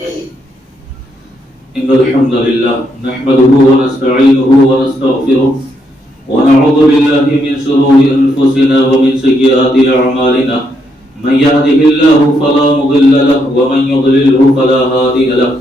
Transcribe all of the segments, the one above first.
إن الحمد لله نحمده ونستعينه ونستغفره ونعوذ بالله من شرور أنفسنا ومن سيئات أعمالنا من يهده الله فلا مضل له ومن يضلله فلا هادي له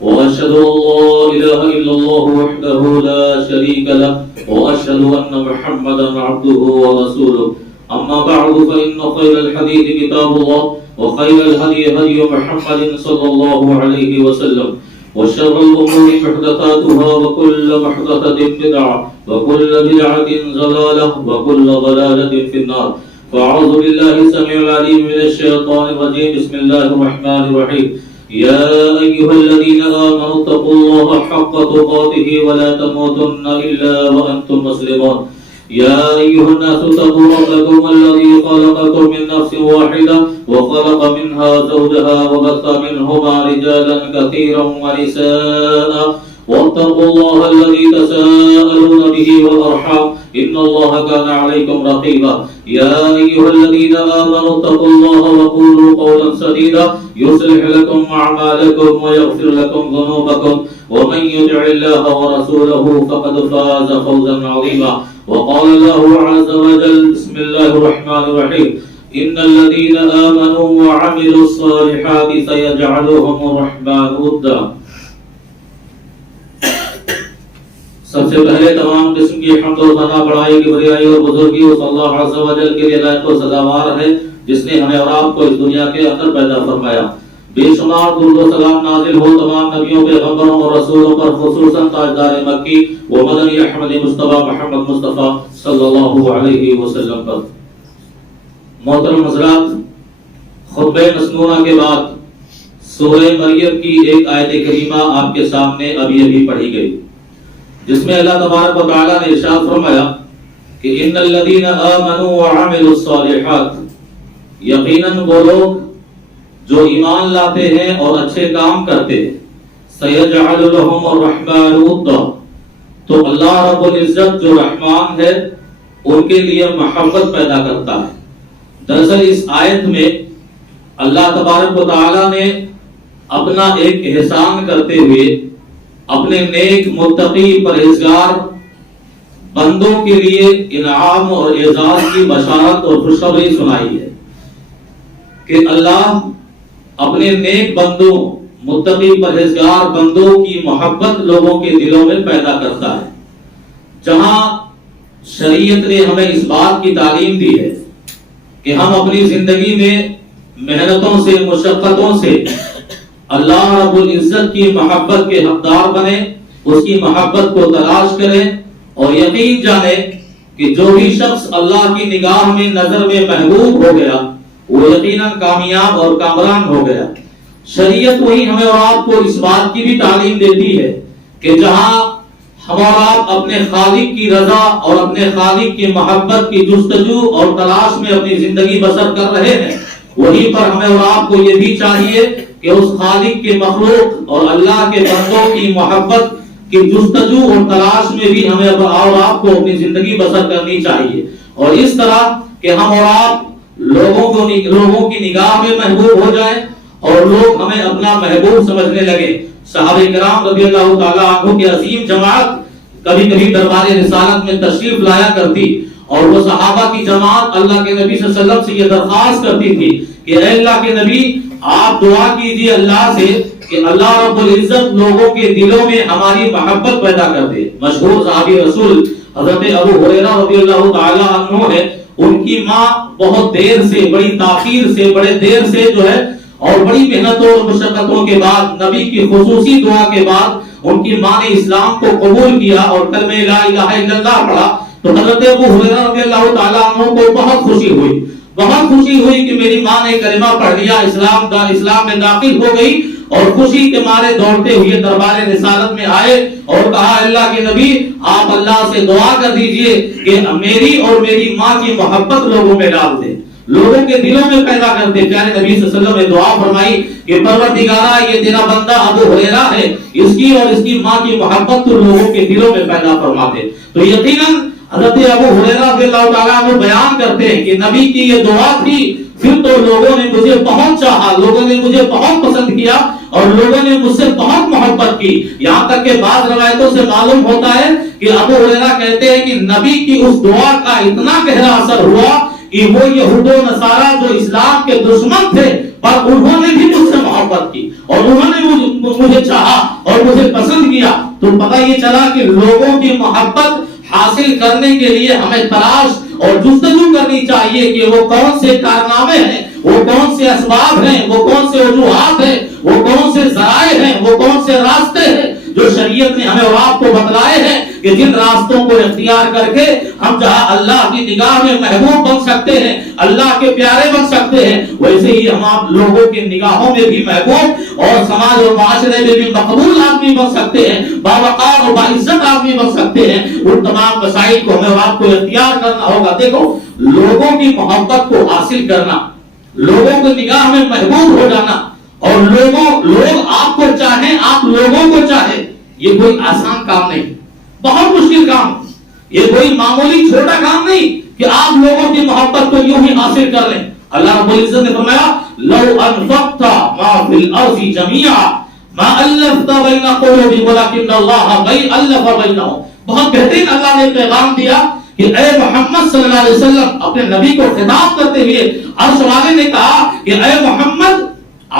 وأشهد أن لا إله إلا الله وحده لا شريك له وأشهد أن محمدا عبده ورسوله أما بعد فإن خير الحديث كتاب الله وخير الهدي هدي محمد صلى الله عليه وسلم وشر الأمور محدثاتها وكل محدثة بدعة وكل بدعة ضلالة وكل ضلالة في النار فأعوذ بالله السميع العليم من الشيطان الرجيم بسم الله الرحمن الرحيم يا أيها الذين آمنوا اتقوا الله حق تقاته ولا تموتن إلا وأنتم مسلمون يا أيها الناس اتقوا ربكم الذي خلقكم من نفس واحدة وخلق منها زوجها وبث منهما رجالا كثيرا ونساء واتقوا الله الذي تساءلون به والأرحام إن الله كان عليكم رقيبا يا أيها الذين آمنوا اتقوا الله وقولوا قولا سديدا يصلح لكم أعمالكم ويغفر لكم ذنوبكم ومن يطع الله ورسوله فقد فاز فوزا عظيما وقال الله عز وجل بسم الله الرحمن الرحيم إن الذين آمنوا وعملوا الصالحات سيجعلهم الرحمن ودا. سب سے پہلے تمام قسم کی حمد و ثنا بڑائی کی بڑائی اور بزرگی اس اللہ عز و جل کے لیے لائق و سزاوار ہے جس نے ہمیں اور آپ کو اس دنیا کے اندر پیدا فرمایا. بے شمار درود و سلام نازل ہو تمام نبیوں پیغمبروں اور رسولوں پر خصوصاً تاجدار مکی و مدنی احمد مصطفیٰ محمد مصطفیٰ صلی اللہ علیہ وسلم پر. محترم حضرات، خطبہ مسنونہ کے بعد سورہ مریم کی ایک آیت کریمہ آپ کے سامنے ابھی ابھی پڑھی گئی جس میں اللہ تبارک و تعالیٰ نے ارشاد فرمایا کہ ان الذین آمنوا وعملوا الصالحات، یقیناً وہ لوگ جو ایمان لاتے ہیں اور اچھے کام کرتے ہیں، سیجعل لهم الرحمن ودا، تو اللہ رب العزت جو رحمان ہے ان کے لیے محبت پیدا کرتا ہے. دراصل اس آیت میں اللہ تبارک و تعالیٰ نے اپنا ایک احسان کرتے ہوئے اپنے نیک متقی پرہیزگار بندوں کے لیے انعام اور اعزاز کی بشارت اور خوشخبری سنائی ہے کہ اللہ اپنے نیک بندوں متقی پرہیزگار بندوں کی محبت لوگوں کے دلوں میں پیدا کرتا ہے. جہاں شریعت نے ہمیں اس بات کی تعلیم دی ہے کہ ہم اپنی زندگی میں محنتوں سے مشقتوں سے اللہ رب العزت کی محبت کے حقدار بنیں، اس کی محبت کو تلاش کریں اور یقین جانیں کہ جو بھی شخص اللہ کی نگاہ میں نظر میں محبوب ہو گیا وہ یقیناً کامیاب اور کامران ہو گیا. شریعت وہی ہمیں اور آپ کو اس بات کی بھی تعلیم دیتی ہے کہ جہاں ہم اور آپ اپنے خالق کی رضا اور اپنے خالق کی محبت کی جستجو اور تلاش میں اپنی زندگی بسر کر رہے ہیں، وہیں پر ہمیں اور آپ کو یہ بھی چاہیے کہ اس خالق کے مخلوق اور اللہ کے بندوں کی محبت کی جستجو اور تلاش میں بھی ہمیں اور آپ کو اپنی زندگی بسر کرنی چاہیے، اور اس طرح کہ ہم اور آپ لوگوں کی نگاہ میں محبوب ہو جائیں اور لوگ ہمیں اپنا محبوب سمجھنے لگے. صحابہ کرام رضی اللہ تعالی عنہ کی عظیم جماعت کبھی کبھی دربار رسالت میں تشریف لایا کرتی اور وہ صحابہ کی جماعت اللہ کے نبی صلی اللہ علیہ وسلم سے یہ درخواست کرتی تھی کہ اے اللہ کے نبی، آپ دعا کیجئے اللہ سے کہ اللہ رب العزت لوگوں کے دلوں میں ہماری محبت پیدا کر دے. مشہور صحابی رسول حضرت ابو ہریرہ رضی اللہ تعالی عنہ ہے، ان کی ماں بہت دیر سے، بڑی تاخیر سے، بڑے دیر سے جو ہے اور بڑی محنتوں اور مشقتوں کے بعد نبی کی خصوصی دعا کے بعد ان کی ماں نے اسلام کو قبول کیا اور کلمہ لا الہ الا اللہ پڑھا تو حضرت ابو ہریرہ رضی اللہ تعالی عنہ کو بہت خوشی ہوئی کہ میری ماں نے کلمہ پڑھ لیا، اسلام میں داخل ہو گئی، اور خوشی کے مارے دوڑتے ہوئے دربار رسالت میں آئے اور کہا اللہ کے نبی آپ اللہ سے دعا کر دیجئے کہ میری اور میری ماں کی محبت لوگوں میں ڈال دے، لوگوں کے دلوں میں پیدا کر دے. پیارے نبی صلی اللہ علیہ وسلم نے دعا فرمائی کہ پروردگارا یہ تیرا بندہ ابو ہریرہ ہے، اس کی اور اس کی ماں کی محبت تو لوگوں کے دلوں میں پیدا فرما دے. تو یقیناً حضرت ابو ہریرہ رضی اللہ تعالیٰ عنہ بیان کرتے ہیں کہ نبی کی یہ دعا تھی پھر تو لوگوں نے مجھے بہت چاہا، لوگوں نے مجھے بہت پسند کیا اور لوگوں نے مجھ سے بہت محبت کی. یہاں تک کہ بعض روایتوں سے معلوم ہوتا ہے کہ ابو ہریرہ کہتے ہیں کہ نبی کی اس دعا کا اتنا گہرا اثر ہوا کہ وہ یہود و نصارہ جو اسلام کے دشمن تھے پر انہوں نے بھی مجھ سے محبت کی اور انہوں نے مجھے چاہا اور مجھے پسند کیا. تو پتہ یہ چلا کہ لوگوں کی محبت حاصل کرنے کے لیے ہمیں تلاش اور جستجو کرنی چاہیے کہ وہ کون سے کارنامے ہیں، وہ کون سے اسباب ہیں، وہ کون سے وجوہات ہیں، وہ کون سے ذرائع ہیں، وہ کون سے راستے ہیں جو شریعت نے ہمیں اور آپ کو بتلائے ہیں کہ جن راستوں کو اختیار کر کے ہم جہاں اللہ کی نگاہ میں محبوب بن سکتے ہیں، اللہ کے پیارے بن سکتے ہیں، ویسے ہی ہم آپ لوگوں کی نگاہوں میں بھی محبوب اور سماج اور معاشرے میں بھی مقبول آدمی بن سکتے ہیں، باوقار اور باعزت آدمی بن سکتے ہیں. ان تمام مسائل کو ہمیں اور آپ کو اختیار کرنا ہوگا. دیکھو، لوگوں کی محبت کو حاصل کرنا، لوگوں کو نگاہ میں محبوب ہو جانا اور لوگ آپ کو چاہیں، آپ لوگوں کو چاہیں، یہ کوئی آسان کام نہیں، بہت مشکل کام. یہ کوئی معمولی چھوٹا کام نہیں کہ آپ لوگوں کی محبت کو یوں ہی حاصل کر لیں. اللہ رب العزت نے فرمایا لو انفقت ما فی الارض جميعا ما الفت بین قلوبهم ولكن اللہ الف بینہم. بہت بہترین اللہ نے پیغام دیا کہ اے محمد صلی اللہ علیہ وسلم، اپنے نبی کو خطاب کرتے ہوئے عرش والے نے کہا کہ اے محمد،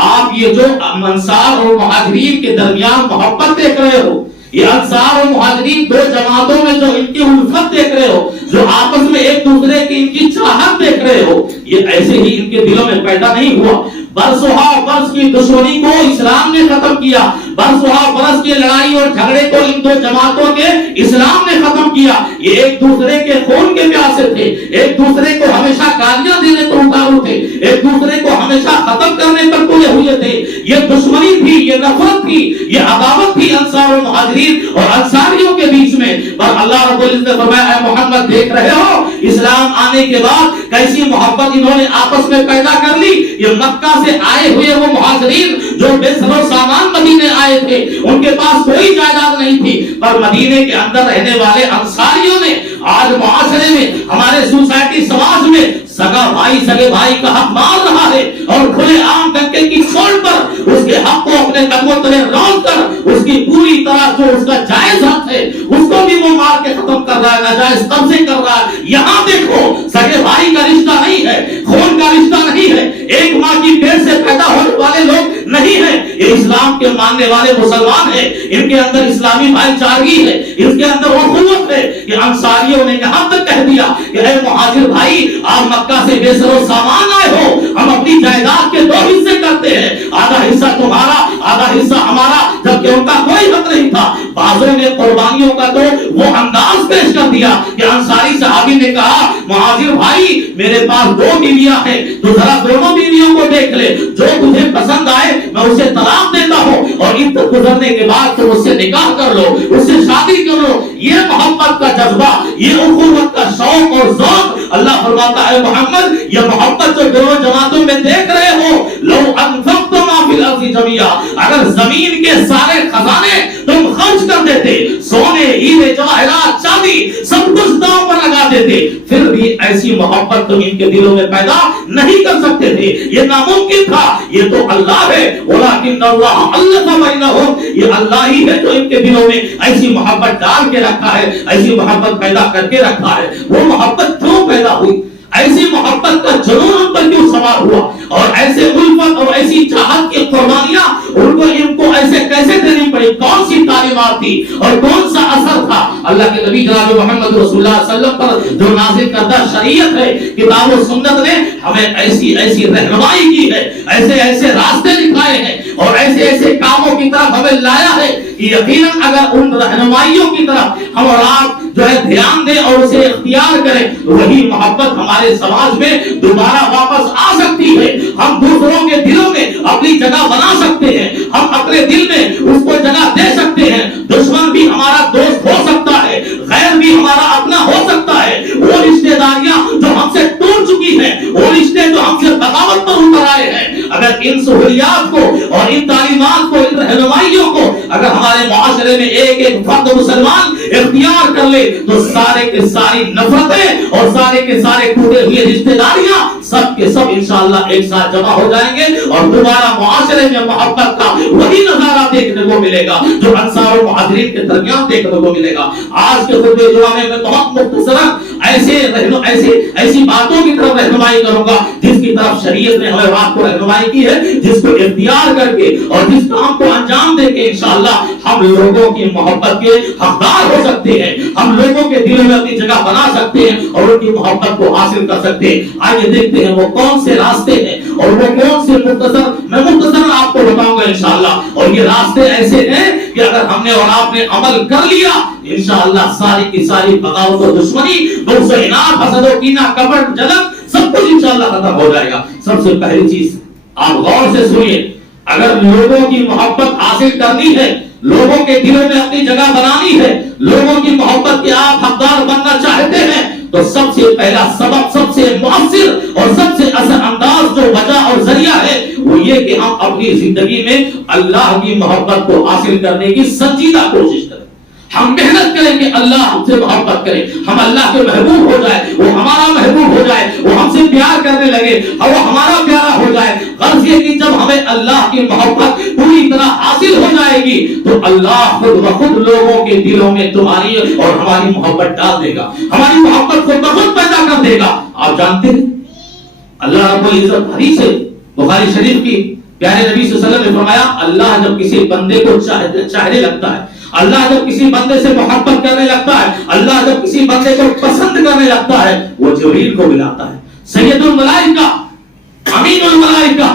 آپ یہ جو انصار اور مہاجرین کے درمیان محبت دیکھ رہے ہو، یہ انصار اور مہاجرین دو جماعتوں میں جو ان کی الفت دیکھ رہے ہو، جو آپس میں ایک دوسرے کی ان کی چاہت دیکھ رہے ہو، یہ ایسے ہی ان کے دلوں میں پیدا نہیں ہوا. برسوہا برس کی دشمنی کو اسلام نے ختم کیا، برسوہا برس کی لڑائی اور جھگڑے کو ان دو جماعتوں کے اسلام نے ختم کیا. یہ ایک دوسرے کے خون کے پیاسے تھے، ایک دوسرے کو ہمیشہ گالیاں دینے پر اتارو تھے، ایک دوسرے کو ہمیشہ ختم کرنے پر تلے ہوئے تھے. یہ دشمنی تھی، یہ نفرت تھی، یہ عداوت تھی انصار اور مہاجرین اور انصاریوں کے بیچ میں. پر اللہ رب العزت نے فرمایا اے محمد، دیکھ رہے ہو اسلام آنے کے بعد کیسی محبت انہوں نے آپس میں پیدا کر لی. یہ مکہ سے آئے ہوئے وہ مہاجرین جو بے سر و سامان مدینے آئے تھے، ان کے پاس کوئی جائیداد نہیں تھی، پر مدینے کے اندر رہنے والے انصاریوں نے آج معاشرے میں، ہمارے سوسائٹی سماج میں سگا بھائی سگے بھائی کا حق مار رہا ہے اور کھلے عام ڈنکے کی چھوڑ پر اس کے حق کو اپنے قدموں تلے رون کر اس کی پوری طرح جو اس کا جائز حق ہے اس کو بھی وہ مار کے ختم کر رہا ہے، ناجائز قبضے کر رہا ہے. یہاں دیکھو، سگے بھائی کا رشتہ نہیں ہے، خون کا رشتہ نہیں ہے، ایک ماں کی پیٹ سے پیدا ہونے والے لوگ نہیں ہیں. یہ اسلام کے ماننے والے مسلمان ہیں، ان کے اندر اسلامی بھائی چارگی ہے، اس کے اندر وہ قوت ہے. کہ انصاریوں نے یہاں تک کہہ دیا کہ اے مہاجر بھائی، آپ مکہ سے بے سر و سامان آئے ہو، ہم اپنی جائیداد کے دو حصے کرتے ہیں، آدھا حصہ تمہارا، آدھا حصہ ہمارا. جبکہ ان کا کوئی حق نہیں تھا. بعضوں نے قربانیوں کا تو وہ انداز پیش کر دیا کہ انصاری صحابی نے کہا مہاجر بھائی، میرے پاس دو بیویاں ہیں، تو ذرا دونوں بیویوں کو دیکھ لے، جو تجھے پسند آئے میں اسے طلاق دیتا ہوں اور عدت گزرنے کے بعد تم اس سے نکاح کر لو، اس سے شادی کر لو. یہ محبت کا جذبہ، یہ اخوت کا شوق اور ذوق، اللہ فرماتا ہے محمد، یہ محبت جو دونوں جماعتوں میں دیکھ رہے ہو، لو انفقت ما فی الارض جميعا، اگر زمین کے سارے خزانے تم خرچ کر دیتے، سونے ہیرے جواہرات چاندی سب کچھ داؤں پر لگا دیتے، پھر بھی ایسی محبت تم ان کے دلوں میں پیدا نہیں کر سکتے تھے. یہ ناممکن تھا. یہ تو اللہ ہے، ولکن اللہ الف بینہم، یہ اللہ ہی ہے جو ان کے دلوں میں ایسی محبت ڈال کے رکھا ہے، ایسی محبت پیدا کر کے رکھا ہے. وہ محبت کیوں پیدا ہوئی؟ ایسی محبت کا جنون ان پر کیوں سوار ہوا؟ اور ایسے الفت اور ایسی چاہت کی قربانیاں ان کو ایسے کیسے دینی پڑی؟ کون سی تعلیمات تھی اور کون سا اثر تھا؟ اللہ کے نبی جناب محمد رسول اللہ صلی اللہ علیہ وسلم پر جو نازل کردہ شریعت ہے، کتاب و سنت نے ہمیں ایسی ایسی رہنمائی کی ہے، ایسے ایسے راستے دکھائے ہیں اور ایسے ایسے کاموں کی طرف ہمیں لایا ہے کہ یقیناً اگر ان رہنمائیوں کی طرف ہم اور آپ جو ہے دھیان دیں اور اسے اختیار کریں، وہی محبت ہمارے سماج میں دوبارہ واپس آ سکتی ہے. ہم دوسروں کے دلوں میں اپنی جگہ بنا سکتے ہیں، ہم اپنے دل میں اس کو جگہ دے سکتے ہیں. دشمن بھی ہمارا دوست ہو سکتا ہے، غیر بھی ہمارا اپنا ہو سکتا ہے. وہ رشتہ داریاں جو ہم سے ٹوٹ چکی ہیں، وہ رشتے جو ہم سے بغاوت پر اتر آئے ہیں، اگر ان سہولیات کو اور ان تعلیمات کو، ان رہنمائیوں کو اگر ہمارے معاشرے معاشرے میں ایک ایک فرد مسلمان اختیار کر لے تو سارے کے ساری نفرتیں اور سارے کے سارے ٹوٹے ہوئے رشتہ داریاں سب کے سب انشاءاللہ ایک ساتھ جمع ہو جائیں گے اور دوبارہ معاشرے میں محبت کا وہی نظارہ دیکھنے کو ملے گا جو انصار و مہاجرین کے درمیان دیکھنے کو ملے گا. آج کے خطبے جمعہ میں میں بہت مختصراً ایسی باتوں کی طرف رہنمائی کروں گا جس کی طرف شریعت نے ہمیں رات کو رہنمائی کی ہے, جس کو اختیار کر کے اور جس کام کو انجام دے کے انشاءاللہ ہم لوگوں کی محبت کے حقدار ہو سکتے ہیں, ہم لوگوں کے دلوں میں اپنی جگہ بنا سکتے ہیں اور ان کی محبت کو حاصل کر سکتے ہیں. آئیے دیکھتے ہیں وہ کون سے راستے ہیں اور وہ کون سے میں مختصر آپ کو بتاؤں گا انشاءاللہ. اور یہ راستے ایسے ہیں کہ اگر ہم نے اور آپ نے عمل کر لیا انشاءاللہ ساری کی ساری بغاوت و دشمنی, بغض و عناد, حسد و کینہ, کپٹ, جلن سب کچھ انشاءاللہ ختم ہو جائے گا. سب سے پہلی چیز آپ غور سے سنیے, اگر لوگوں کی محبت حاصل کرنی ہے, لوگوں کے دلوں میں اپنی جگہ بنانی ہے, لوگوں کی محبت کے آپ حقدار بننا چاہتے ہیں تو سب سے پہلا سبب, سب سے مؤثر اور سب سے اثر انداز جو وجہ اور ذریعہ ہے وہ یہ کہ ہم اپنی زندگی میں اللہ کی محبت کو حاصل کرنے کی سنجیدہ کوشش کریں. ہم محنت کریں کہ اللہ ہم سے محبت کرے, ہم اللہ کے محبوب ہو جائے, وہ ہمارا محبوب ہو جائے, وہ ہم سے پیار کرنے لگے اور وہ ہمارا پیارا ہو جائے. غرض یہ کہ جب ہمیں اللہ کی محبت پوری طرح حاصل ہو جائے گی تو اللہ خود بخود لوگوں کے دلوں میں تمہاری اور ہماری محبت ڈال دے گا, ہماری محبت خود بخود پیدا کر دے گا. آپ جانتے ہیں اللہ رب العزت حدیث ہے بخاری شریف کی, پیارے نبی صلی اللہ علیہ وسلم نے فرمایا اللہ جب کسی بندے کو چاہنے لگتا ہے, اللہ جب کسی بندے سے محبت کرنے لگتا ہے, اللہ جب کسی بندے کو پسند کرنے لگتا ہے وہ جبریل کو بلاتا ہے. سید الملائکہ, امین الملائکہ,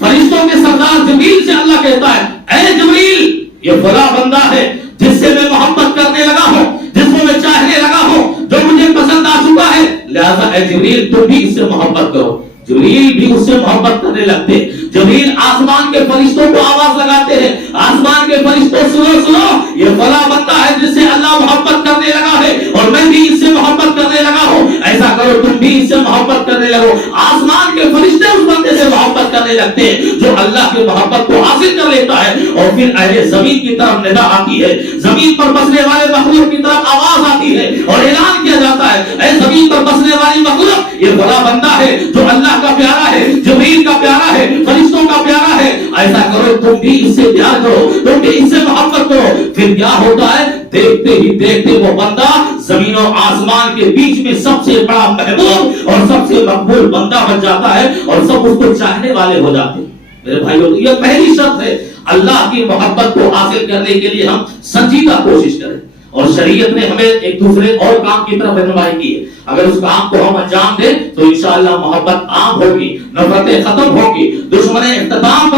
فرشتوں کے سردار جبریل سے اللہ کہتا ہے اے جبریل یہ فلاں بندہ ہے جس سے میں محبت کرنے لگا ہوں, جس کو میں چاہنے لگا ہوں, جو مجھے پسند آ چکا ہے, لہذا اے جبریل تم بھی اس سے محبت کرو. جبریل بھی اس سے محبت کرنے لگتے. جبریل آسمان کے فرشتوں کو آواز لگاتے ہیں, آسمان کے فرشتوں سنو سنو یہ فلاں بندہ ہے جس سے اللہ محبت کرنے لگا ہے اور میں بھی اس سے محبت کرنے لگا ہوں, ایسا کرو تم بھی اس سے محبت کرنے لگو. آسمان کے فرشتے اس بندے سے محبت کرنے لگتے ہیں جو اللہ کی محبت کو حاصل کر لیتا ہے. اور پھر اہل زمین کی طرف ندا آتی ہے, زمین پر بسنے والے مخلوق کی طرف آواز آتی ہے اور اعلان کیا جاتا ہے اے زمین پر بسنے والی مخلوق یہ فلاں بندہ ہے جو اللہ کا پیارا ہے, جبریل کا پیارا ہے, فرشتوں کا پیارا ہے, ایسا کرو تم بھی اس سے پیار کرو, تم بھی اس سے محبت کرو. پھر کیا ہوتا ہے, دیکھتے ہی دیکھتے وہ بندہ زمین و آسمان کے بیچ میں سب سے بڑا محبوب اور سب سے مقبول بندہ بن جاتا ہے اور سب اس کو چاہنے والے ہو جاتے ہیں. میرے بھائیو یہ پہلی شرط ہے, اللہ کی محبت کو حاصل کرنے کے لیے ہم سنجیدہ کوشش کریں. اور شریعت نے ہمیں ایک دوسرے اور کام کی طرف رہنمائی کی ہے, اگر اس کام کو ہم انجام دیں تو انشاءاللہ محبت عام ہوگی, نفرتیں ختم ہوگی, دشمنی اختتام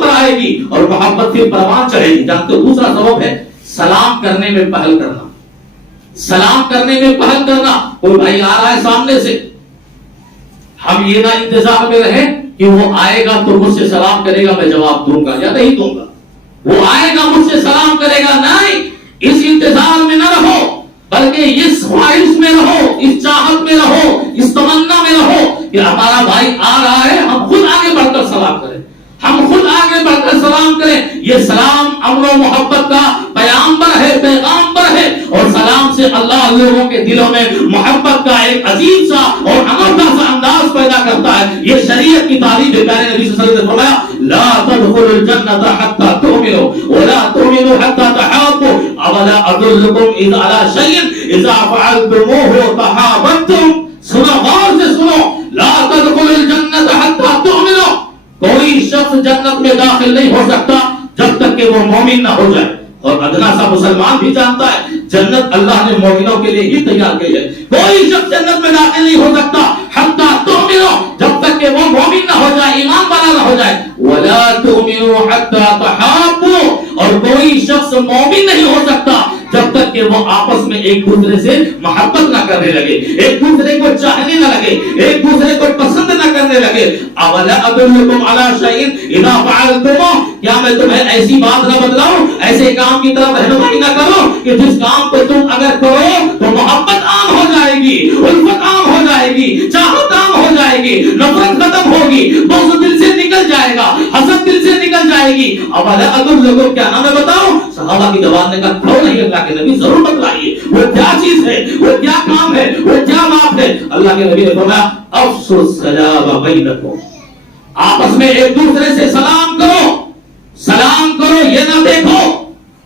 پر آئے گی اور محبت پھر پروان چڑھے گی. جانتے ہو دوسرا سبب ہے سلام کرنے میں پہل کرنا. سلام کرنے میں پہل کرنا, کوئی بھائی آ رہا ہے سامنے سے, ہم یہ نہ انتظار میں رہیں کہ وہ آئے گا تو مجھ سے سلام کرے گا میں جواب دوں گا یا نہیں دوں گا, وہ آئے گا مجھ سے سلام کرے گا, نہیں, اس انتظار میں نہ رہو بلکہ اس خواہش میں رہو, اس چاہت میں رہو, اس تمنا میں رہو کہ ہمارا بھائی آ رہا ہے, ہم خود آگے بڑھ کر سلام کریں, ہم خود آگے بڑھ کر سلام کریں. یہ سلام امن و محبت کا پیغامبر ہے, پیغامبر ہے, اور سلام سے اللہ لوگوں کے دلوں میں محبت کا ایک عجیب سا اور انوکھا سا انداز پیدا کرتا ہے. یہ شریعت کی تعلیم ہے. پیارے نبی صلی اللہ علیہ وسلم نے فرمایا لا تدخلوا الجنة حتى تؤمنوا ولا تؤمنوا حتى تحابوا اولا ادلكم اذا على شيء اذا فعلتموه تحاببتم. سنو غور سے سنو, لا تدخلوا الجنة حتى تؤمنوا, کوئی شخص جنت میں داخل نہیں ہو سکتا جب تک کہ وہ مومن نہ ہو جائے. اور ادنا سا مسلمان بھی جانتا ہے جنت اللہ نے مومنوں کے لیے ہی تیار کی ہے. کوئی شخص جنت میں داخل نہیں ہو سکتا حتی تؤمنوا, جب تک کہ وہ مومن نہ ہو جائے, ایمان والا نہ ہو جائے. ولا تؤمنوا حتی تحابوا, اور کوئی شخص مومن نہیں ہو سکتا جب تک کہ وہ آپس میں ایک دوسرے سے محبت نہ کرنے لگے, ایک دوسرے کو چاہنے نہ لگے, ایک دوسرے کو پسند نہ کرنے لگے. اولا ادلکم علی شیء اذا فعلتموه, کیا میں تمہیں ایسی بات نہ بتلاؤں, ایسے کام کی طرف رہنمائی نہ کروں کہ جس کام کو تم اگر کرو تو محبت عام ہو جائے گی, الفت عام ہو جائے گی, چاہت عام ہو جائے گی, نفرت ختم ہوگی, بغض دل سے نکل جائے گا, حسد دل سے نکل جائے جائے گی. اب لوگوں کیا نام ہے بتاؤ؟ صحابہ کی جواب نے کہا کیوں نہیں اللہ کے نبی ضرور بتلائیے وہ کیا چیز ہے, وہ کیا کام ہے, وہ کیا بات ہے. اللہ کے نبی نے فرمایا افشوا السلام بینکم, آپس میں ایک دوسرے سے سلام کرو. سلام کرو, یہ نہ دیکھو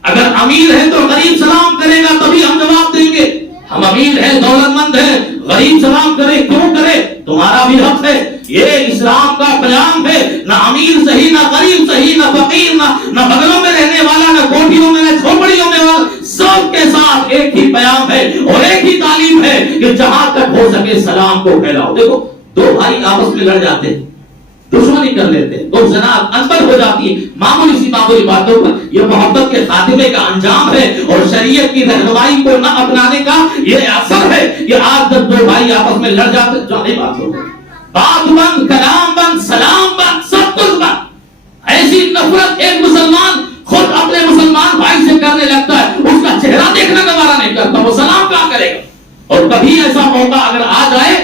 اگر امیر ہے تو غریب سلام کرے گا تبھی ہم جواب دیں گے. ہم امیر ہیں, دولت مند ہیں, غریب سلام کرے کیوں کرے, تمہارا بھی حق ہے. یہ اسلام کا پیغام ہے. نہ امیر صحیح, نہ غریب صحیح, نہ فقیر, نہ بغلوں میں رہنے والا, نہ کوٹھیوں میں, نہ جھوپڑیوں میں والا, سب کے ساتھ ایک ہی پیغام ہے اور ایک ہی تعلیم ہے کہ جہاں تک ہو سکے سلام کو پھیلاؤ. دیکھو دو بھائی آپس میں لڑ جاتے ہیں, دشمنی کر لیتے ہیں, تو زنا انبر ہو جاتی ہے معمولی سی معمولی باتوں پر. یہ محبت کے خاتمے کا انجام ہے اور شریعت کی رہنمائی کو نہ اپنانے کا یہ اثر ہے کہ آج جب دو بھائی آپس میں لڑ جاتے ہیں, جانے بات ہو, بات بند, کلام بند, سلام بند, سب کچھ بند. ایسی نفرت ایک مسلمان خود اپنے مسلمان بھائی سے کرنے لگتا ہے, اس کا چہرہ دیکھنا گوارا نہیں کرتا, وہ سلام کہاں کرے گا. اور کبھی ایسا موقع اگر آ جائے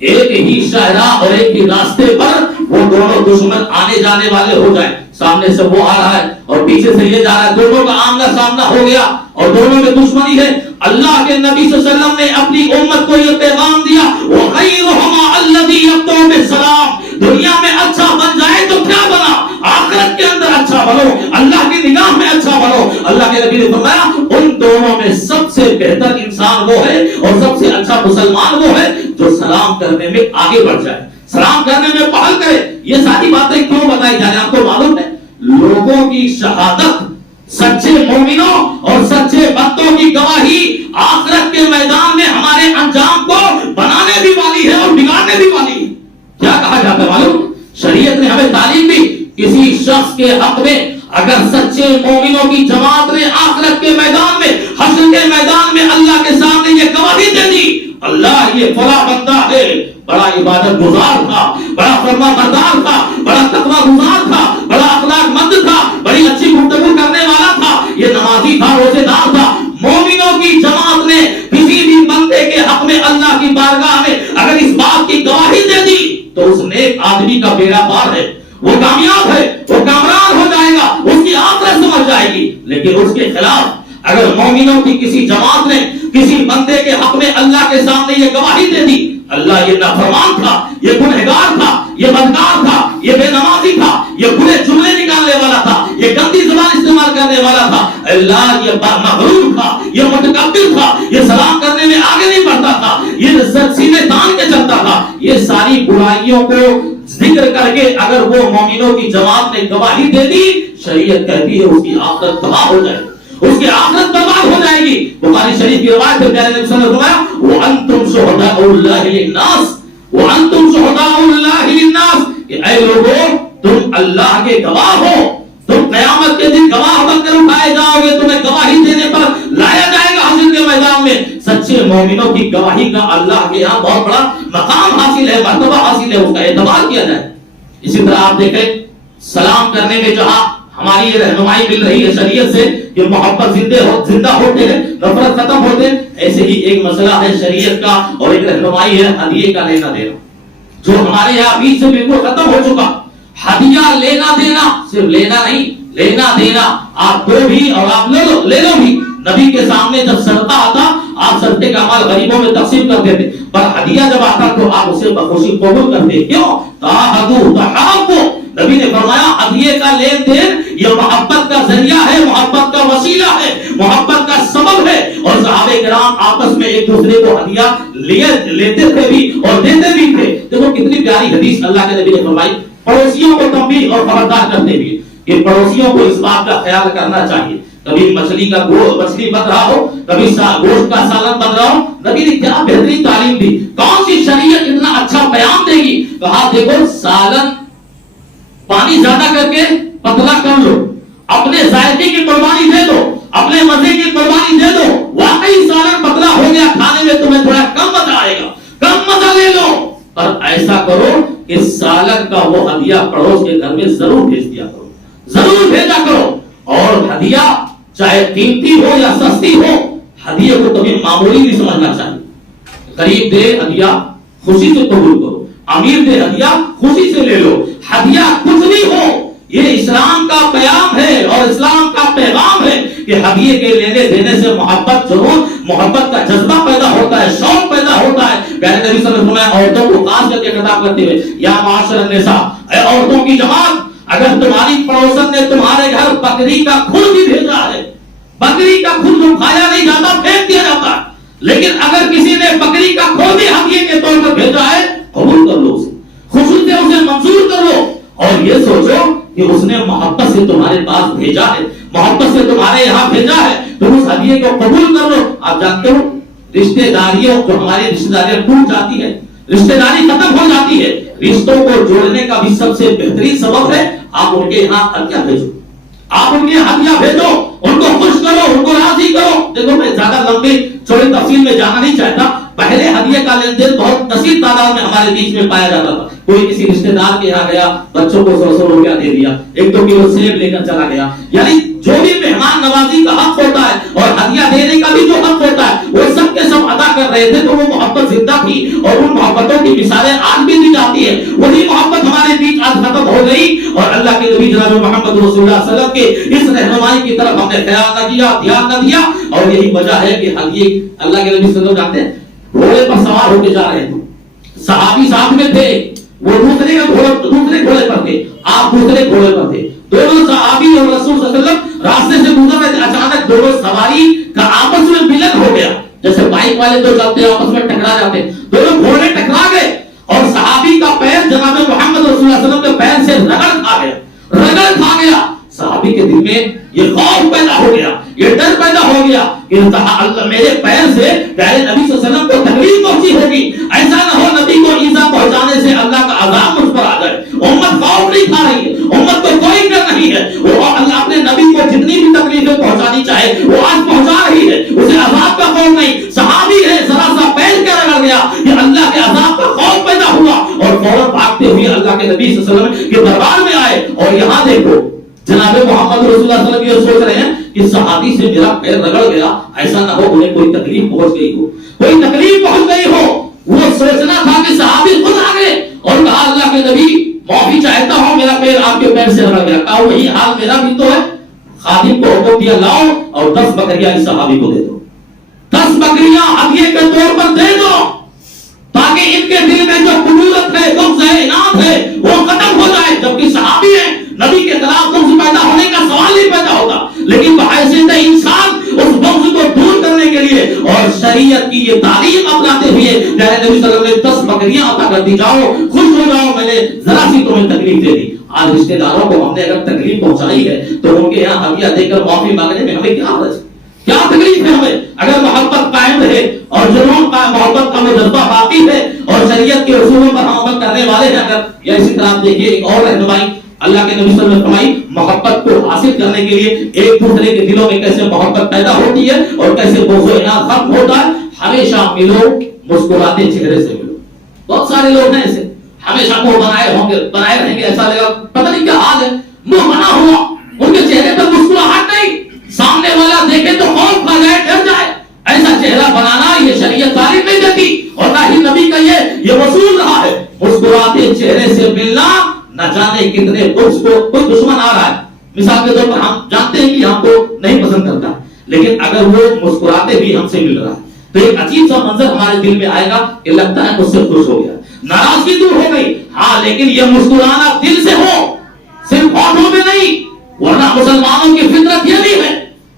ایک ہی شاہراہ اور ایک ہی راستے پر وہ دونوں دشمن آنے جانے والے ہو جائیں, سامنے سے وہ آ رہا ہے اور پیچھے سے یہ جا رہا ہے, دونوں کا آمنا سامنا ہو گیا اور دونوں میں دشمنی ہے. اللہ کے نبی صلی اللہ علیہ وسلم نے اپنی امت کو یہ پیغام دیا وَخَيْرُهُمَا الَّذِي يَبْدَأُ بِالسَّلَامِ, دنیا میں اچھا بن جائے تو کیا بنا, آخرت کے اندر اچھا بنو, اللہ کی نگاہ میں اچھا بنو. اللہ کے نبی نے فرمایا ان دونوں میں سب سے بہتر انسان وہ ہے اور سب سے اچھا مسلمان وہ ہے جو سلام کرنے میں آگے بڑھ جائے, سلام کرنے میں پہل کرے. یہ ساری باتیں کیوں بتائی جا رہی ہیں آپ کو معلوم ہے؟ لوگوں کی شہادت, سچے مومنوں اور سچے بندوں کی گواہی آخرت کے میدان میں ہمارے انجام کو بنانے بھی والی ہے اور بگاڑنے بھی والی ہے. کیا کہا جاتا ہے معلوم؟ شریعت نے ہمیں تعلیم دی, کسی شخص کے حق میں اگر سچے مومنوں کی جماعت نے آخرت کے میدان میں, حشر کے میدان میں اللہ کے سامنے یہ گواہی دے دی اللہ یہ فلاں بندہ ہے, بڑا عبادت گزار تھا, بڑا فرما بردار تھا, بڑا تقوی گزار تھا, بڑا اخلاق مند تھا, بڑی اچھی گفتگو کرنے والا تھا, یہ نمازی تھا, روزے دار تھا. مومنوں کی جماعت نے کسی بھی بندے کے حق میں اللہ کی بارگاہ میں اگر اس بات کی گواہی دے دی تو اس نیک آدمی کا بیڑا پار ہے, وہ کامیاب ہے, وہ کامران ہو جائے گا, اس کی آخرت سمجھ جائے گی. لیکن اس کے خلاف اگر مومنوں کی کسی جماعت نے کسی بندے کے حق میں اللہ کے سامنے یہ گواہی دے دی اللہ یہ نافرمان تھا, یہ گنہگار تھا, یہ بدکار تھا, یہ بے نمازی تھا, یہ برے جملے نکالنے والا تھا, یہ گندی زبان استعمال کرنے والا تھا, اللہ یہ مغرور تھا, یہ متکبر تھا, یہ سلام کرنے میں آگے نہیں بڑھتا تھا, یہ سینے تان کے چلتا تھا, یہ ساری برائیوں کو ذکر کر کے اگر وہ مومنوں کی جماعت نے گواہی دے دی, شریعت کہتی ہے اس کی آخرت تباہ ہو جائے, اس کی آخرت برباد ہو جائے گی. بخاری شریف کی روایت ہے, پیارے نبی صلی اللہ علیہ وسلم نے فرمایا وَأَنْتُمْ شُهَدَاءُ اللَّهِ لِلنَّاسِ, وَأَنْتُمْ شُهَدَاءُ اللَّهِ لِلنَّاسِ, کہ اے لوگوں تم اللہ کے گواہ ہو, تم قیامت کے دن گواہ بن کر اٹھائے جاؤ گے, تمہیں گواہی دینے پر لایا جائے گا حشر کے میدان میں. سچے مومنوں کی گواہی کا اللہ کے یہاں بہت بڑا مقام حاصل ہے, مرتبہ حاصل ہے, اس کا اعتبار کیا جائے. اسی طرح آپ دیکھیں سلام کرنے میں جہاں ہماری یہ رہنمائی مل رہی ہے شریعت سے کہ محبت زندہ ہوتے ہیں, نفرت ختم ہوتے ہیں, ایسے ہی ایک مسئلہ ہے شریعت کا اور ایک رہنمائی ہے ہدیے کا لینا دینا, جو ہمارے یہاں بیچ سے بالکل ختم ہو چکا. ہدیہ لینا دینا, صرف لینا نہیں, لینا دینا, آپ دو بھی اور آپ لے لو بھی. نبی کے سامنے جب صدقہ آتا آپ صدقے کا مال غریبوں میں تقسیم کرتے تھے, پر ہدیہ جب آتا تو آپ اسے بخوشی قبول کرتے. کیوں؟ تاہدو تحابو, نبی نے فرمایا ہدیے کا لین دین یہ محبت کا ذریعہ ہے, محبت کا وسیلہ ہے, محبت کا سبب ہے. اور صحابہ کرام آپس میں ایک دوسرے کو ہدیہ لیتے تھے بھی اور دیتے بھی تھے. دیکھو کتنی پیاری حدیث اللہ کے نبی نے فرمائی, پڑوسیوں کو تنبیہ اور خبردار کرتے بھی کہ پڑوسیوں کو اس بات کا خیال کرنا چاہیے, کبھی مچھلی بن رہا ہو, کبھی گوشت کا سالن بن رہا ہو. نبی نے کیا بہترین تعلیم دی, کون سی شریعت اتنا اچھا پیام دے گی. کہا دیکھو سالن پانی زیادہ کر کے پتلا کر لو, اپنے ذائقے کی قربانی دے دو, اپنے مزے کی قربانی دے دو, واقعی سالن پتلا ہو گیا, کھانے میں تمہیں تھوڑا کم مزہ آئے گا, کم مزہ لے لو, پر ایسا کرو کہ سالن کا وہ ہدیہ پڑوس کے گھر میں ضرور بھیج دیا کرو, ضرور بھیجا کرو. اور ہدیہ چاہے قیمتی ہو یا سستی ہو, ہدیے کو کبھی معمولی نہیں سمجھنا چاہیے. غریب دے ہدیہ خوشی سے قبول کرو, امیر دے ہدیہ خوشی سے لے لو. ہدیہ کچھ بھی ہو, یہ اسلام اسلام کا پیام ہے اور اسلام کا پیغام ہے کہ ہدیے کے لینے دینے سے محبت جنون محبت کا جذبہ پیدا ہوتا ہے, شوق پیدا ہوتا ہے. پیارے نبی صلی اللہ علیہ وسلم عورتوں کو خاص کر کے خطاب کرتے ہوئے یا معاشر النساء, اے عورتوں کی جماعت, اگر تمہاری پڑوسن نے تمہارے گھر بکری کا کھل بھی بھیجا ہے, بکری کا کھل جو کھایا نہیں جاتا پھینک دیا جاتا ہے, لیکن اگر کسی نے بکری کا کھول بھی ہدیے کے طور پر بھیجا ہے, قبول کر لو اسے, خوشی سے اسے منظور کر لو, اور یہ سوچو کہ اس نے محبت سے تمہارے پاس بھیجا ہے, محبت سے تمہارے یہاں بھیجا ہے, تم اس ہدیے کو قبول کر لو. آپ جانتے ہو رشتہ داریوں جو ہماری رشتہ داریاں ٹوٹ جاتی ہے, رشتہ داری ختم ہو جاتی ہے, رشتوں کو جوڑنے کا بھی سب سے بہترین سبب ہے آپ ان کے یہاں ہدیہ بھیجو, آپ ان کے ہدیہ بھیجو, ان کو خوش کرو, ان کو راضی کرو. دیکھو میں زیادہ لمبی چوڑی تفصیل میں جانا نہیں چاہتا. پہلے ہدیے کا لین دین بہت کثیر تعداد میں ہمارے بیچ میں پایا جاتا تھا. کوئی کسی رشتے دار کے یہاں گیا, بچوں کو 100 روپیہ دے دیا, 1-2 کلو سیب لے کر چلا گیا. یعنی جو بھی مہمان نوازی کا حق ہوتا ہے اور ہدیہ دینے کا بھی جو حق ہوتا ہے وہ سب کے سب ادا کر رہے تھے. تو وہ محبت زندہ تھی اور ان محبتوں کی مثالیں آج بھی دی جاتی ہے. وہی محبت ہمارے بیچ آج ختم ہو گئی اور اللہ کے نبی جناب محمد رسول اللہ صلی اللہ علیہ وسلم کے اس رہنمائی کی طرف ہم نے خیال نہ کیا, دھیان نہ دیا. اور یہی وجہ ہے کہ ہدیے اللہ کے نبی صلی اللہ علیہ وسلم جانتے ہیں گھوڑے پر سوار ہو کے جا رہے تھے, صحابی ساتھ میں تھے, وہ دوسرے گھوڑے پر تھے, آپ دوسرے گھوڑے پر تھے. دونوں صحابی اور رسول صلی اللہ علیہ وسلم راستے سے گزر رہے تھے. اچانک دونوں سواری کا آپس میں ملن ہو گیا, جیسے بائک والے دو چلتے ہیں آپس میں ٹکرا جاتے ہیں. دونوں گھوڑے ٹکرا گئے اور صحابی کا پیر جناب محمد رسول اللہ صلی اللہ علیہ وسلم کے پیر سے رگڑ کھا گیا. صحابی کے دل میں یہ خوف پیدا ہو گیا, یہ ڈر پیدا ہو گیا کہ اللہ میرے پیر سے پیارے نبی صلی اللہ علیہ وسلم کو تکلیف پہنچی ہوگی, ایسا نہ ہو نبی کو ایذا پہنچانے سے اللہ کا عذاب مجھ پر آ جائے. امت خوف نہیں کھا رہی ہے, امت کو کوئی ڈر نہیں ہے. وہ اللہ اپنے نبی کو جتنی بھی تکلیفیں پہنچانی چاہے وہ آج پہنچا رہی ہے, اسے عذاب کا خوف نہیں. صحابی ہے ذرا سا پیر کیا رگڑ گیا کہ اللہ کے عذاب کا خوف پیدا ہوا اور فوراً بھاگتے ہوئے اللہ کے نبی صلی اللہ علیہ وسلم کے دربار میں آئے. اور یہاں دیکھو جناب محمد رسول اللہ صلی اللہ علیہ وسلم یہ سوچ رہے ہیں کہ صحابی سے میرا پیر رگڑ گیا, ایسا نہ ہو انہیں کوئی تکلیف پہنچ گئی ہو, کوئی تکلیف پہنچ گئی ہو. وہ سوچنا تھا کہ صحابی خود آ گئے اور کہا اللہ کے نبی معافی چاہتا ہوں, میرا پیر آپ کے پیر سے رگڑ گیا. کہا وہی حال میرا بھی تو ہے. خادم کو حکم دیا لاؤ اور 10 بکریاں اس صحابی کو دے دو, 10 بکریاں ہدیے کے طور پر دے دو تاکہ ان کے دل میں جو قبولت ہے, غمز ہے, انعام ہے وہ ختم ہو جائے. جبکہ صحابی ہے, نبی کے خلاف غمز پیدا ہونے کا سوال نہیں پیدا ہوتا, لیکن بحیثیت انسان اس غمز کو دور کرنے کے لیے اور شریعت کی یہ تعلیم اپناتے ہوئے پیارے نبی صلی اللہ علیہ وسلم نے 10 بکریاں عطا کر دی. جاؤ خوش ہو جاؤ, میں نے ذرا سی تمہیں تکلیف دے دی. آج رشتے داروں کو ہم نے اگر تکلیف پہنچائی ہے تو ان کے یہاں ہدیہ دے کر معافی مانگنے میں ہمیں کیا حرج, کیا تکلیف ہے ہمیں؟ اگر محبت قائم رہے اور جنون کا محبت کا وہ جذبہ باقی ہے اور شریعت کے اصولوں پر عمل کرنے والے ہیں, اگر یا اسی طرح دیکھیے ایک اور رہنمائی اللہ کے نبی صلی اللہ علیہ وسلم نے فرمائی, محبت کو حاصل کرنے کے لیے ایک دوسرے کے دلوں میں کیسے محبت پیدا ہوتی ہے اور کیسے بغض و عناد ختم ہوتا ہے. ہمیشہ ملو مسکراتے چہرے سے ملو. بہت سارے لوگ ہیں ایسے ہمیشہ منہ بنائے رہیں گے, ایسا لگا پتہ نہیں کیا حال ہے, منہ بنا ہوا, ان کے چہرے پر مسکراہٹ نہیں, سامنے والا دیکھے تو خوف کھا جائے, ڈر جائے. ایسا چہرہ بنانا یہ شریعت تعلیم نہیں دیتی اور نہ ہی نبی کا یہ وصول رہا ہے. مسکراتے چہرے سے ملنا, نہ جانے کتنے کوئی دشمن آ رہا ہے, مثال کے طور پر ہم جانتے ہیں کہ ہم کو نہیں پسند کرتا, لیکن اگر وہ مسکراتے بھی ہم سے مل رہا ہے تو ایک عجیب سا منظر ہمارے دل میں آئے گا کہ لگتا ہے مجھ سے خوش ہو گیا, ناراضگی دور ہو گئی. ہاں لیکن یہ مسکرانا دل سے ہو, صرف ہونٹوں میں نہیں, ورنہ مسلمانوں کی فطرت یہ بھی ہے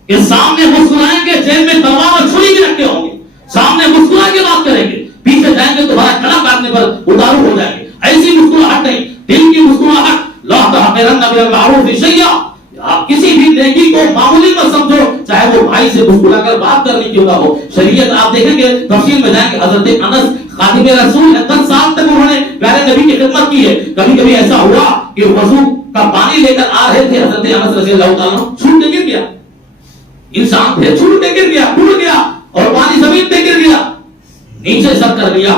کہ سامنے مسکرائیں گے جیب میں تلوار اور چھری بھی رکھے ہوں گے, سامنے مسکرا کے بات کریں گے, پیچھے جائیں گے تو بڑا کڑا کاٹنے پر اتارو ہو جائیں گے. ایسی مسکراہٹ نہیں, دل کی مسکراہٹ. لا تحقرن بالمعروف شیئا, آپ کسی بھی نیکی کو معمولی مت سمجھو, چاہے وہ بھائی سے مسکرا کر بات کرنے کیوں نہ ہو. شریعت آپ دیکھیں گے تفصیل میں جائیں گے, حضرت انس خادم رسول ہے, 10 سال تک انہوں نے پیارے نبی کی خدمت کی ہے. کبھی کبھی ایسا ہوا کہ وضو کا پانی لے کر آ رہے تھے, حضرت انس رضی اللہ تعالیٰ چھوٹ کے گر گیا, انسان تھے, چھوٹ کے گر گیا, ٹوٹ گیا اور پانی زمین پہ گر گیا, نیچے سر کر لیا,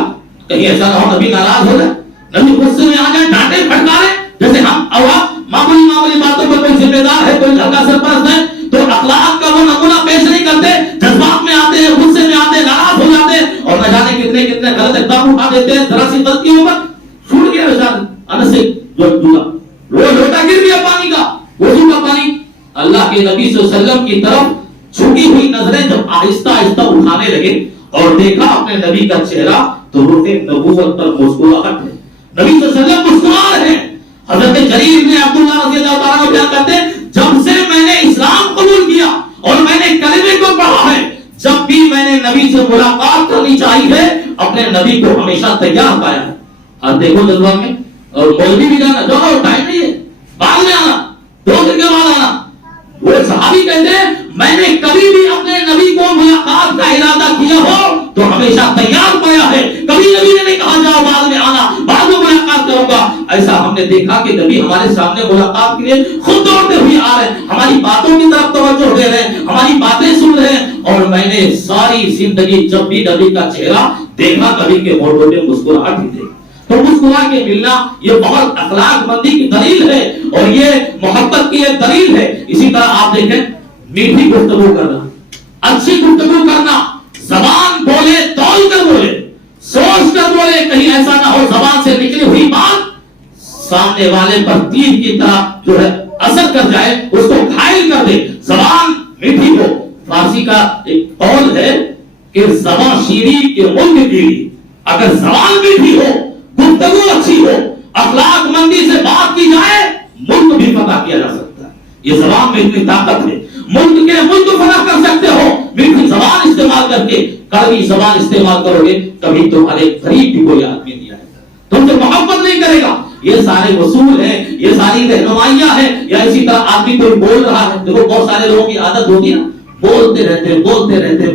کہیں ایسا نہ ہو نبی ناراض ہو جائے, نبی غصے میں آ جائے, ڈانٹے پھٹکارے. جیسے ہم عوام معمولی باتوں پر کوئی ذمہ دار ہے, کوئی ہلکا سرپرست ہے تو اخلاق کا وہ نمونہ پیش نہیں کرتے, جذبات میں آتے ہیں, غصے میں آتے ہیں, ناراض ہو جاتے ہیں اور نہ جانے کتنے غلط اقدام اٹھا دیتے ہیں. ذرا سی غلطیوں پر چھوٹ گیا بیچارہ انس سے جو لوٹا گر گیا پانی کا, اللہ کے نبی صلی اللہ علیہ وسلم کی طرف جھکی ہوئی نظریں جب آہستہ آہستہ اٹھانے لگے اور دیکھا اپنے نبی کا چہرہ تو روتے نبوت پر مسکراہٹ ہے. نبی صلی اللہ علیہ وسلم مسکرا رہے ہیں. حضرت جریر بن عبداللہ رضی اللہ تعالیٰ عنہ بیان کرتے ہیں جب سے میں نے اسلام قبول کیا اور میں نے کلمے کو پڑھا ہے, جب بھی میں نے نبی سے ملاقات کرنی چاہیے اپنے نبی کو ہمیشہ تیار پایا ہے. اب دیکھو جذبہ میں اور مولوی بھی جانا جاؤ ٹائم نہیں ہے, بعد میں آنا, 2 دن کے بعد آنا. وہ صحابی کہتے ہیں میں نے کبھی بھی اپنے نبی کو ملاقات کا ارادہ کیا ہو تو ہمیشہ تیار پایا ہے. کبھی نبی نے نہیں کہا جاؤ بعد میں آنا, بعد میں ملاقات کروں گا. ایسا ہم نے دیکھا کہ نبی ہمارے سامنے ملاقات کے لیے خود دوڑتے ہوئے آ رہے ہیں, ہماری باتوں کی طرف توجہ دے رہے ہیں, ہماری باتیں سن رہے ہیں. اور میں نے ساری زندگی جب بھی نبی کا چہرہ دیکھا نبی کے ہونٹوں پہ مسکراہٹ ہی دیکھی. تو مسکرا کے ملنا یہ بہت اخلاق مندی کی دلیل ہے اور یہ محبت کی ایک دلیل ہے. اسی طرح آپ دیکھیں میٹھی گفتگو کرنا, اچھی گفتگو کرنا, زبان بولے تول کر بولے, سوچ کر بولے, کہیں ایسا نہ ہو زبان سے نکلی ہوئی بات سامنے والے پر تیر کی طرح جو ہے اثر کر جائے, اس کو گھائل کر دے. زبان میٹھی ہو. فارسی کا ایک قول ہے کہ زبان شیریں کہ ملک گیری. اگر زبان میٹھی ہو, گفتگو اچھی ہو, اخلاق مندی سے بات کی جائے, ملک بھی فتح کیا جا سکتا ہے. یہ زبان میں اتنی طاقت ہے, ملک فتح کر سکتے ہو میٹھی زبان استعمال کر کے. کڑوی زبان استعمال کرو گے کبھی تمہارے قریب بھی کوئی آدمی نہیں آئے گا, تم سے محبت نہیں کرے گا. یہ سارے اصول ہیں, یہ ساری رہنمائیاں ہیں. یا اسی طرح آدمی کوئی بول رہا ہے, دیکھو بہت سارے لوگوں کی عادت ہوتی ہے نا, بولتے رہتے.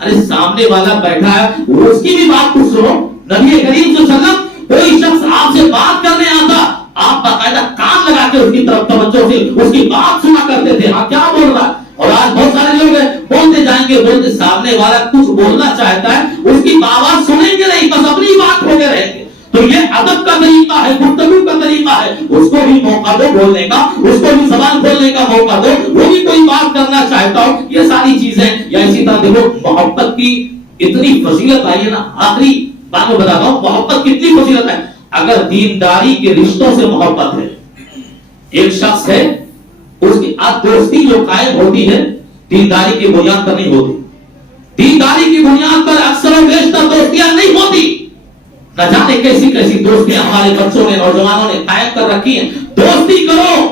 ارے سامنے والا بیٹھا ہے, اس کی بھی بات کچھ سنو. نبی کریم صلی اللہ علیہ وسلم کوئی شخص آپ سے بات کرنے آتا, آپ باقاعدہ کان لگا کے اس کی طرف توجہ سے اس کی بات سنا کرتے تھے, ہاں کیا بول رہا ہے. اور آج بہت سارے لوگ ہیں بولتے جائیں گے, بولتے سامنے والا کچھ بولنا چاہتا ہے, اس کی آواز سنیں گے نہیں, بس اپنی بات کھوتے رہیں گے. تو یہ ادب کا طریقہ ہے, گفتگو کا طریقہ ہے. اس کو بھی موقع دو بولنے کا, اس کو بھی زبان کھولنے کا موقع دو, وہ بھی کوئی بات کرنا چاہتا ہو. یہ ساری چیزیں. یا اسی طرح دیکھو محبت کی اتنی فضیلت آئی ہے نا. آخری بات میں بتاتا ہوں محبت کتنی فضیلت ہے. اگر دینداری کے رشتوں سے محبت ہے, ایک شخص ہے اس کی دوستی جو قائم ہوتی ہے دینداری کی بنیاد پر نہیں ہوتی. دینداری کی بنیاد پر اکثر و بیشتر دوستیاں نہیں ہوتی. نہ جانے کیسی کیسی دوستیاں ہمارے بچوں نے, نوجوانوں نے قائم کر رکھی ہیں. دوستی کرو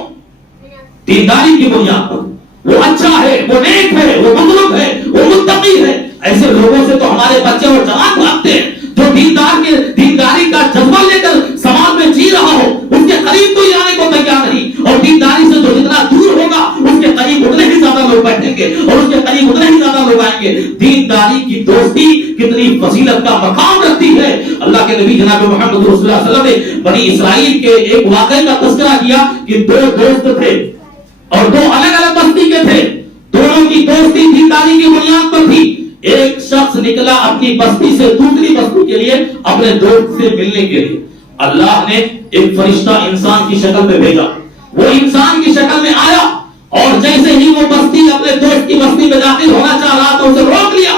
دینداری کی بنیاد پر. وہ اچھا ہے, وہ نیک ہے, وہ بزرگ ہے, وہ متقی ہے. ایسے لوگوں سے تو ہمارے بچے اور جوان بھاگتے ہیں. جو دینداری کا جذبہ لے کر سماج میں جی رہا ہو, اس کے قریب کوئی آنے کو تیار نہیں. اور دینداری سے جو جتنا دور ہوگا اس کے قریب اتنے ہی زیادہ لوگ بیٹھیں گے اور اس کے قریب اتنے ہی زیادہ لوگ آئیں گے. دینداری کی دوستی کتنی فضیلت کا مقام رکھتی ہے. اللہ کے نبی جناب محمد رسول اللہ صلی اللہ علیہ وسلم نے بنی اسرائیل کے ایک واقعے کا تذکرہ کیا کہ 2 دوست تھے اور 2 الگ الگ بستی کے تھے. دونوں کی دوستی دینداری کی بنیاد پر تھی. ایک شخص نکلا اپنی بستی سے دوسری بستی کے لیے اپنے دوست سے ملنے کے لیے. اللہ نے ایک فرشتہ انسان کی شکل میں بھیجا. وہ انسان کی شکل میں آیا اور جیسے ہی وہ بستی اپنے دوست کی بستی میں داخل ہونا چاہ رہا تو اسے روک لیا.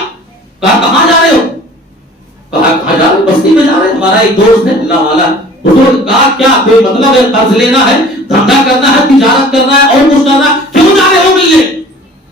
کہا کہاں جا رہے ہو؟ کہا کہاں جا رہے؟ بستی میں جا رہے, ہمارا ایک دوست ہے اللہ والا. بزرگ کہا کیا کوئی مطلب ہے, قرض لینا ہے, دھندا کرنا ہے, تجارت کرنا ہے اور کچھ کرنا ہے, کیوں جا رہے ہو ملنے؟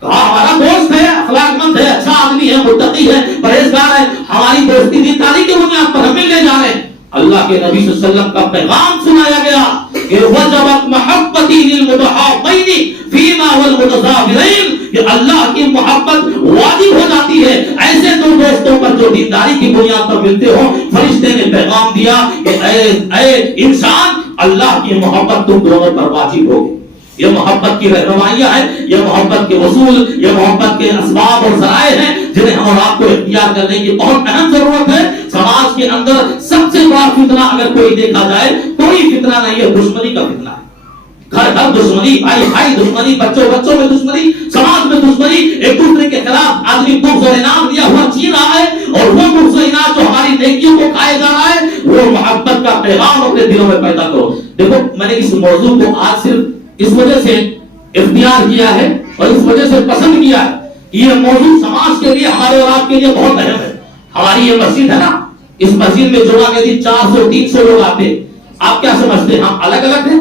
کہا ہمارا دوست ہے, اخلاق مند ہے, اچھا آدمی ہے, متقی ہے, پرہیزگار ہے, ہماری دوستی دینداری کی بنیاد پر ہم ملنے جا رہے ہیں. اللہ کے نبی صلی اللہ علیہ وسلم کا پیغام سنایا گیا کہ وجبت محبتی للمتحابین فیما والمتظاہرین, کہ اللہ کی محبت واجب ہو جاتی ہے ایسے 2 دوستوں پر جو دینداری کی بنیاد پر ملتے ہو. فرشتے نے پیغام دیا کہ اے انسان, اللہ کی محبت تم دونوں پر واجب ہوگی. یہ محبت کی رہنمائیاں ہیں, یہ محبت کے اصول, یہ محبت کے اسباب اور ذرائع ہیں جنہیں ہم اور آپ کو اختیار کرنے کی بہت اہم ضرورت ہے. سماج کے اندر سب سے بڑا فتنہ اگر کوئی دیکھا جائے, کوئی فتنہ نہیں ہے, دشمنی کا فتنہ ہے. گھر گھر دشمنی, بھائی بھائی دشمنی, بچوں بچوں میں دشمنی, سماج میں دشمنی, ایک دوسرے کے خلاف آدمی بغض و اناد لیا ہوا جی رہا ہے. اور وہ بغض و اناد جو ہماری نیکیوں کو کھائے جا رہا ہے, وہ محبت کا پیغام اپنے دلوں میں پیدا کرو. دیکھو میں نے اس موضوع کو آج صرف اس وجہ سے اختیار کیا ہے اور اس وجہ سے پسند کیا ہے کہ یہ موضوع سماج کے لیے, ہمارے اور آپ کے لیے بہت اہم ہے. ہماری یہ مسجد ہے نا, اس مسجد میں جمعہ کے دن 400-300 لوگ آتے ہیں. آپ کیا سمجھتے ہیں ہم الگ الگ ہیں؟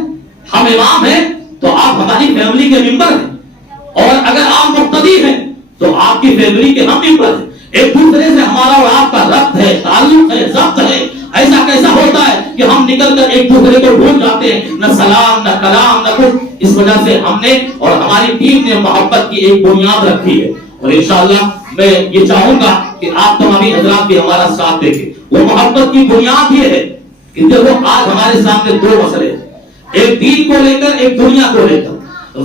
ہم امام ہیں تو آپ ہماری فیملی کے ممبر ہیں. اور اگر آپ مقتدی ہیں تو آپ کی فیملی کے ہم ممبر ہیں، ایک دوسرے سے ہمارا اور آپ کا ربط ہے، تعلق ہے، ضبط ہے۔ ایسا کیسا ہوتا ہے کہ ہم نکل کر ایک دوسرے کو بھول جاتے ہیں، نہ سلام نہ کلام نہ کچھ۔ اس وجہ سے ہم نے اور ہماری ٹیم نے محبت کی ایک بنیاد رکھی ہے، اور انشاءاللہ میں یہ چاہوں گا کہ آپ تمامی حضرات بھی ہمارا ساتھ دیں گے۔ وہ محبت کی بنیاد یہ ہے کہ دیکھو آج ہمارے سامنے دو مسئلے ہیں، ایک دین کو لے کر، ایک دنیا کو لے کر۔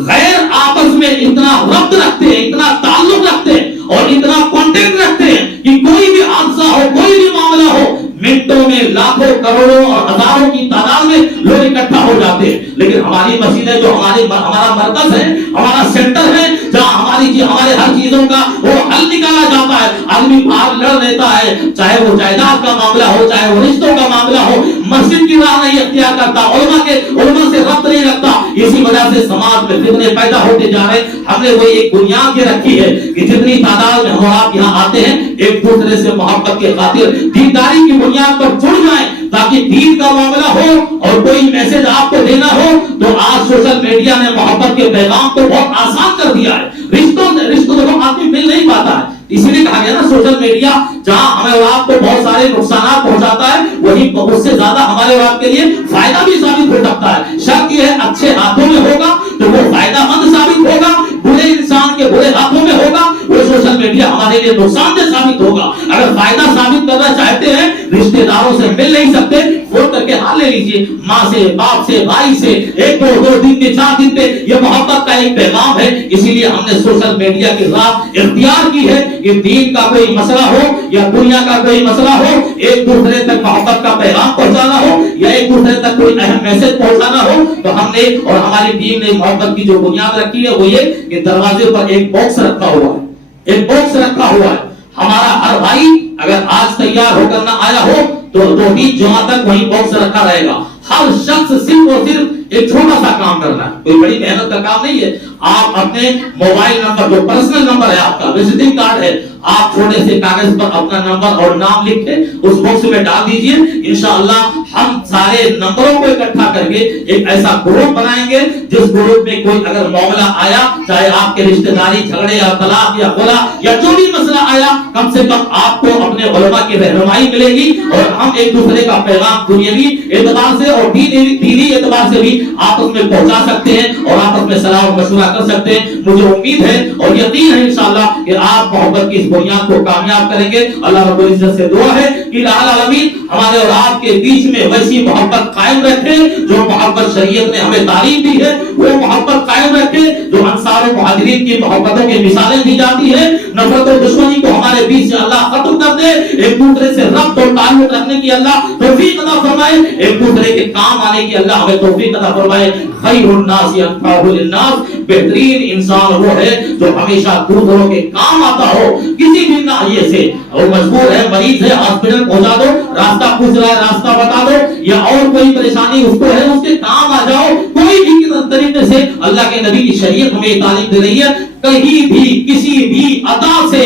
غیر آپس میں اتنا ربط رکھتے ہیں، اتنا تعلق رکھتے ہیں اور اتنا کانٹیکٹ رکھتے ہیں کہ کوئی بھی حادثہ ہو، کوئی بھی معاملہ ہو، منٹوں میں لاکھوں کروڑوں اور ہزاروں کی تعداد میں لوگ اکٹھا ہو جاتے ہیں۔ لیکن ہماری مسجدیں جو ہمارا مرکز ہے، ہمارا سینٹر ہے، جہاں ہمارے ہر چیزوں کا وہ حل نکالا جاتا ہے، آدمی باہر لڑ لیتا ہے، چاہے وہ جائیداد کا معاملہ ہو، چاہے وہ رشتوں کا معاملہ ہو، مسجد کی راہ نہیں اختیار کرتا، علماء سے ربط نہیں رکھتا۔ اسی وجہ سے سماج میں فتنے پیدا ہوتے جا رہے۔ ہم نے وہ ایک بنیاد یہ رکھی ہے کہ جتنی تعداد میں ہم آپ یہاں آتے ہیں، ایک دوسرے سے محبت کے خاطر دینداری کی بنیاد پر جڑ جائیں، تاکہ دین کا معاملہ ہو اور کوئی میسج آپ کو دینا ہو تو آج سوشل میڈیا نے محبت کے پیغام کو بہت آسان کر دیا ہے۔ رشتوں کو آدمی مل نہیں پاتا ہے، اسی لیے کہا گیا نا سوشل میڈیا جہاں ہمیں اور آپ کو بہت سارے نقصانات پہنچاتا ہے، وہی اس سے زیادہ ہمارے اور آپ کے لیے فائدہ بھی ثابت ہو سکتا ہے۔ شرط یہ ہے اچھے ہاتھوں میں ہوگا تو وہ فائدہ مند ثابت ہوگا، برے انسان کے برے ہاتھوں میں ہوگا وہ سوشل میڈیا ہمارے لیے نقصان دہ ثابت ہوگا۔ اگر فائدہ ثابت کرنا چاہتے ہیں، رشتے داروں سے مل نہیں سکتے، فون کر کے حال لے لیجیے، ماں سے، باپ سے، بھائی سے، ایک دو دن پہ، 4 دن پہ، یہ محبت کا ایک پیغام ہے۔ اسی لیے ہم نے سوشل میڈیا کی راہ اختیار کی ہے کہ دین کا کوئی مسئلہ ہو یا دنیا کا کوئی مسئلہ ہو، ایک دوسرے تک محبت کا پیغام پہنچانا ہو یا ایک دوسرے تک کوئی اہم میسج پہنچانا ہو، تو ہم نے اور ہماری ٹیم نے محبت کی جو بنیاد رکھی ہے وہ یہ کہ دروازے پر ایک باکس رکھا ہوا ہے، ایک باکس رکھا ہوا ہے۔ ہمارا ہر بھائی اگر آج تیار ہو کر نہ آیا ہو تو 2 جمعہ تک وہی باکس رکھا رہے گا۔ ہر شخص صرف اور صرف ایک چھوٹا سا کام کرنا ہے، کوئی بڑی محنت کا کام نہیں ہے۔ آپ اپنے موبائل نمبر جو پرسنل نمبر ہے، آپ کا وزٹنگ کارڈ ہے، آپ چھوٹے سے کاغذ پر اپنا نمبر اور نام لکھ کے اس باکس میں ڈال دیجئے۔ انشاءاللہ ہم سارے نمبروں کو اکٹھا کر کے ایک ایسا گروپ بنائیں گے جس گروپ میں کوئی اگر معاملہ آیا، چاہے آپ کے رشتہ داری جھگڑے یا طلاق یا خلا یا جو بھی مسئلہ آیا، کم سے کم آپ کو اپنے علماء کی رہنمائی ملے گی اور ہم ایک دوسرے کا پیغام دنیاوی اعتبار سے اور دینی اعتبار سے بھی آپس میں پہنچا سکتے ہیں اور آپس میں صلاح و مشورہ کر سکتے ہیں۔ مجھے امید ہے اور یقین ہے انشاءاللہ کہ آپ محبت کی اس بنیاد کو کامیاب کریں گے۔ اللہ رب العزت سے دعا ہے کہ الہ العالمین ہمارے اور آپ کے بیچ میں ویسی محبت قائم رکھے جو محبت شریعت نے ہمیں تعلیم دی ہے، وہ محبت قائم رکھے جو انصار و مہاجرین کی محبتوں کی مثالیں دی جاتی ہے۔ نفرت و دشمنی کو ہمارے بیچ سے اللہ ختم کر دے، ایک دوسرے سے ربط اور تعلق رکھنے کی اللہ توفیق عطا فرمائے، ایک دوسرے کے کام آنے کی اللہ ہمیں توفیق عطا فرمائے۔ خیر الناس انفعهم للناس، بہترین انسان وہ ہے جو ہمیشہ دوسروں کے کام آتا ہو کسی بھی ناحیے سے۔ اور مجبور ہے، مریض ہے، ہاسپٹل پہنچا دو، راستہ پوچھ رہا ہے راستہ بتا دو، یا اور کوئی پریشانی اس کو ہے اس کے کام آ جاؤ۔ کوئی بھی طریقے سے اللہ کے نبی کی شریعت ہمیں تعلیم دے رہی ہے، کہیں بھی کسی بھی عطا سے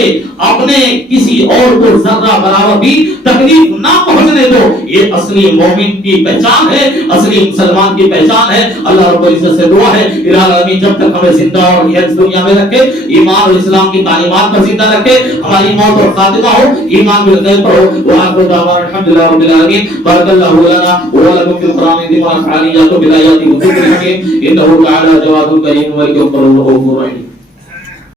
اپنے کسی اور کو ذرہ برابر بھی تکلیف نہ پہنچنے دو۔ یہ اصلی مومن کی پہچان ہے، اصلی مسلمان کی پہچان ہے۔ اللہ رب العزت سے دعا ہے الہ العالمین جب تک ہمیں زندہ اور اس دنیا میں رکھے، ایمان اور اسلام کی تعلیمات پر زندہ رکھے، ہماری موت اور خاتمہ ہو ایمان بالغیب پر ہو۔ وآخر دعوانا الحمدللہ رب العالمین۔ بارک اللہ لنا ولکم فی القرآن العظیم ونفعنی وإياکم بالآیات والذکر الحکیم، انہ تعالی جواد کریم ورحیم رؤوف رحیم۔